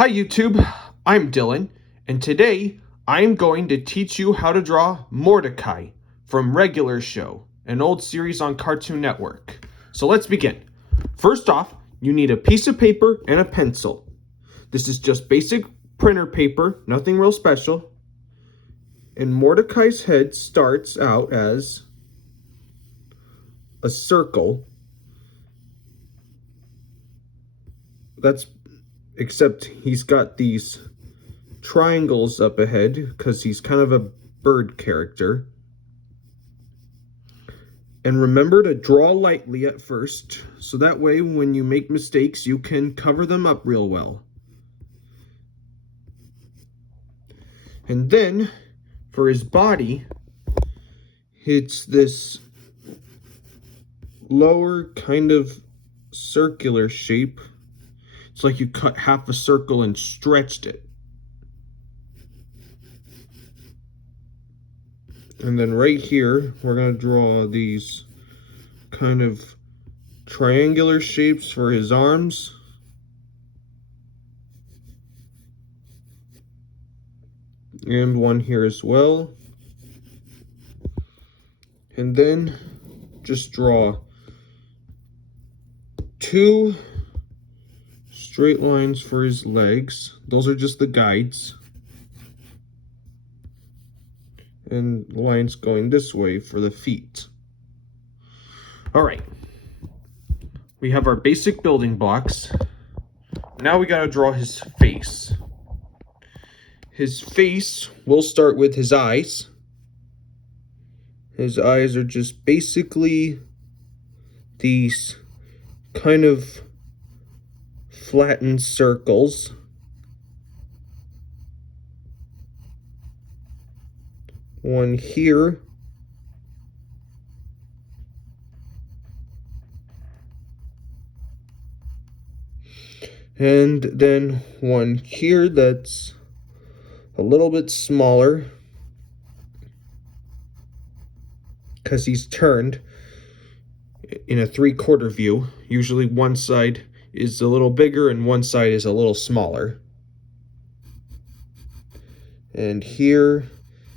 Hi YouTube, I'm Dylan, and today I'm going to teach you how to draw Mordecai from Regular Show, an old series on Cartoon Network. So let's begin. First off, you need a piece of paper and a pencil. This is just basic printer paper, nothing real special. And Mordecai's head starts out as a circle. Except he's got these triangles up ahead because he's kind of a bird character. And remember to draw lightly at first, so that way when you make mistakes you can cover them up real well. And then for his body, it's this lower kind of circular shape. It's like you cut half a circle and stretched it. And then right here, we're going to draw these kind of triangular shapes for his arms. And one here as well. And then just draw two straight lines for his legs. Those are just the guides. And lines going this way for the feet. Alright, we have our basic building blocks. Now we gotta draw his face. His face, we'll start with his eyes. His eyes are just basically these kind of flattened circles. One here. And then one here that's a little bit smaller because he's turned in a 3/4 view. Usually one side is a little bigger and one side is a little smaller. And here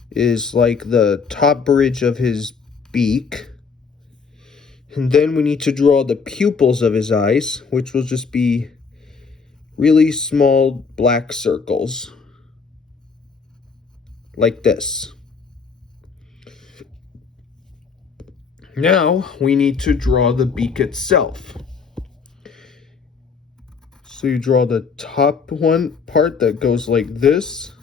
is like the top bridge of his beak. And then we need to draw the pupils of his eyes, which will just be really small black circles. Like this. Now we need to draw the beak itself. So you draw the top one part that goes like this.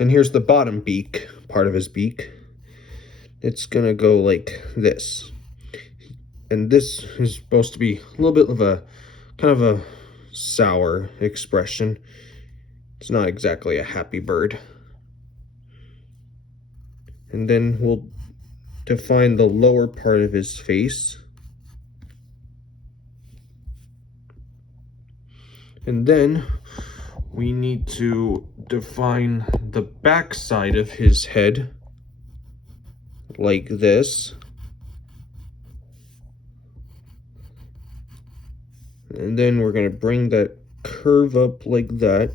And here's the bottom beak, part of his beak. It's gonna go like this. And this is supposed to be a little bit of a kind of a sour expression. It's not exactly a happy bird. And then we'll define the lower part of his face. And then we need to define the back side of his head like this. And then we're going to bring that curve up like that.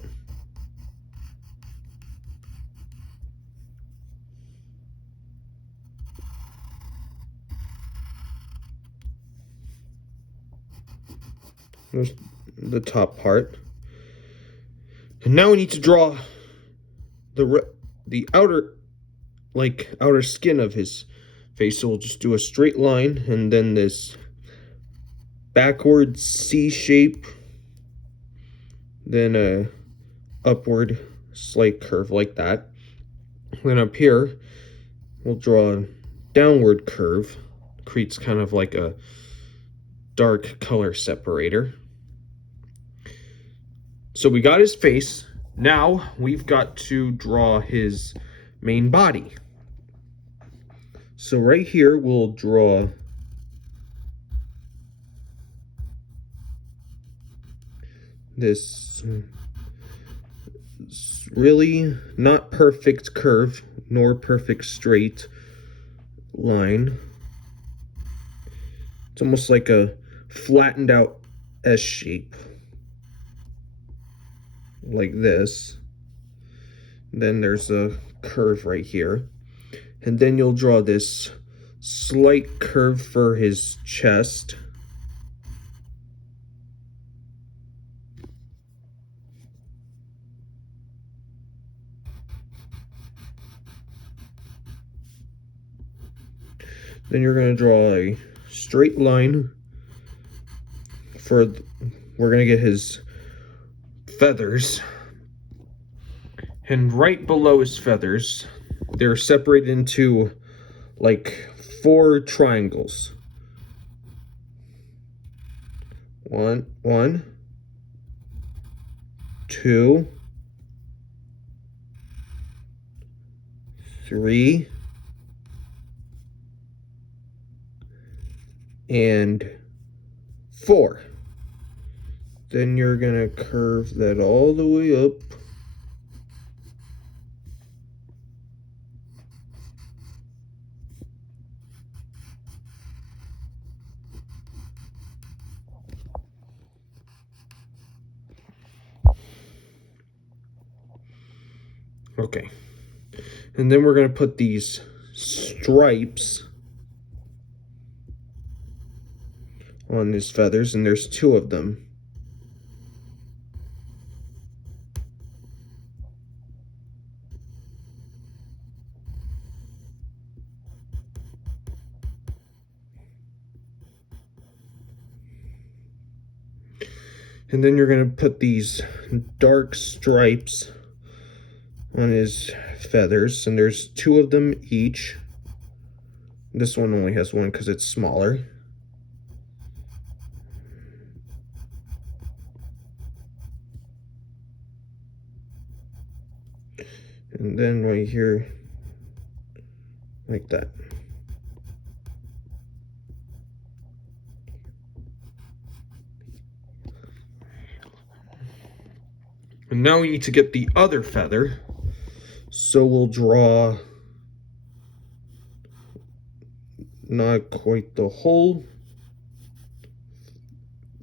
There's the top part. And now we need to draw the outer skin of his face. So we'll just do a straight line and then this backward C shape, then a upward slight curve like that. Then up here we'll draw a downward curve, creates kind of like a dark color separator. So we got his face. Now we've got to draw his main body. So right here we'll draw this really not perfect curve nor perfect straight line. It's almost like a flattened out S shape, like this. Then there's a curve right here. And then you'll draw this slight curve for his chest. Then you're going to draw a straight line for, we're going to get his feathers. And right below his feathers, they're separated into like 4 triangles. One, 2, 3, and 4. Then you're gonna curve that all the way up. Okay. And then we're gonna put these stripes on his feathers, and there's 2 of them. And then you're going to put these dark stripes on his feathers, and there's 2 of them each. This one only has 1 because it's smaller. And then right here, like that. And now we need to get the other feather. So we'll draw not quite the whole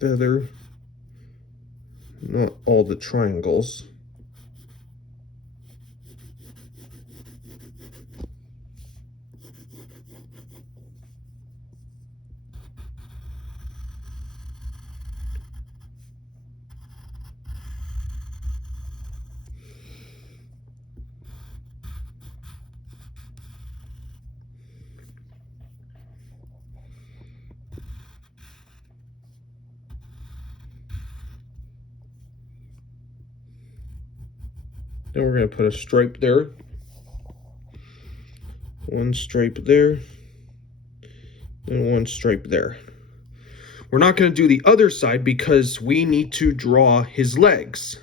feather, not all the triangles. Then we're going to put a stripe there, 1 stripe there, and 1 stripe there. We're not going to do the other side because we need to draw his legs.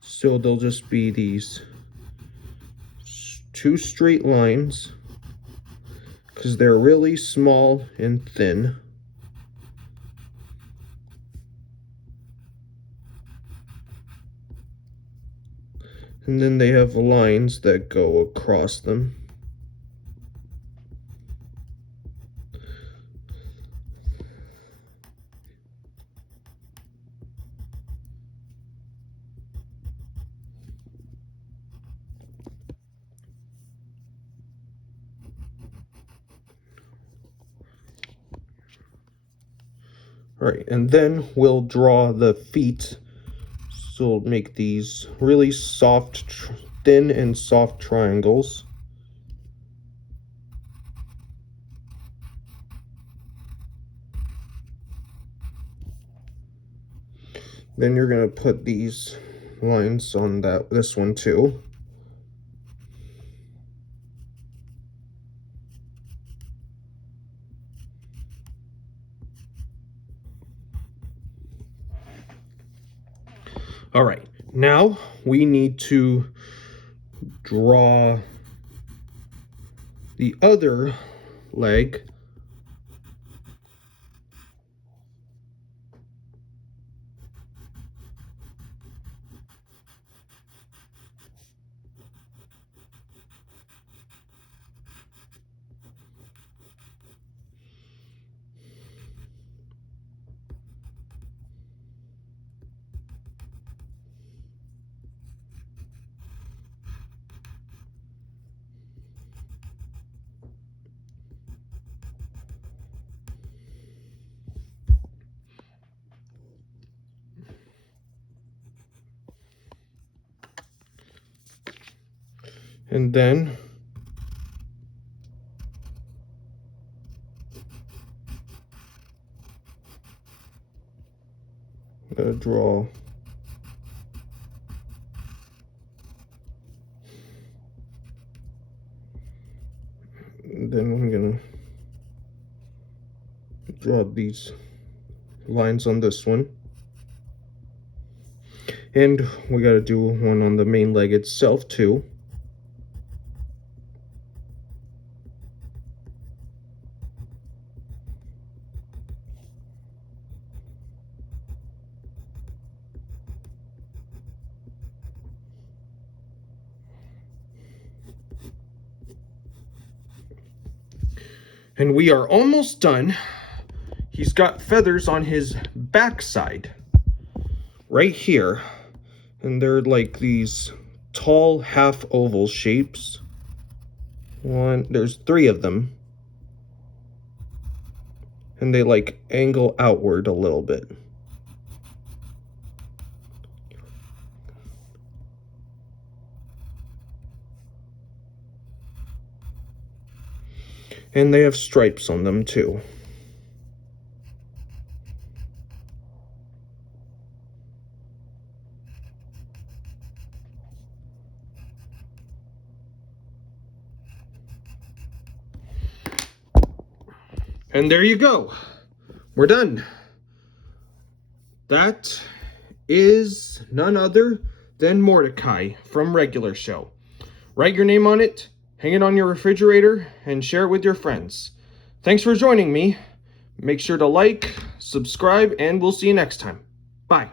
So they'll just be these 2 straight lines, because they're really small and thin. And then they have lines that go across them. All right, and then we'll draw the feet. So we'll make these really soft, thin and soft triangles. Then you're going to put these lines on this one too. All right, now we need to draw the other leg And then I'm gonna draw and then I'm gonna draw these lines on this one. And we gotta do one on the main leg itself too. And we are almost done. He's got feathers on his backside, right here. And they're like these tall half oval shapes. There's 3 of them. And they like angle outward a little bit. And they have stripes on them too. And there you go. We're done. That is none other than Mordecai from Regular Show. Write your name on it, hang it on your refrigerator, and share it with your friends. Thanks for joining me. Make sure to like, subscribe, and we'll see you next time. Bye.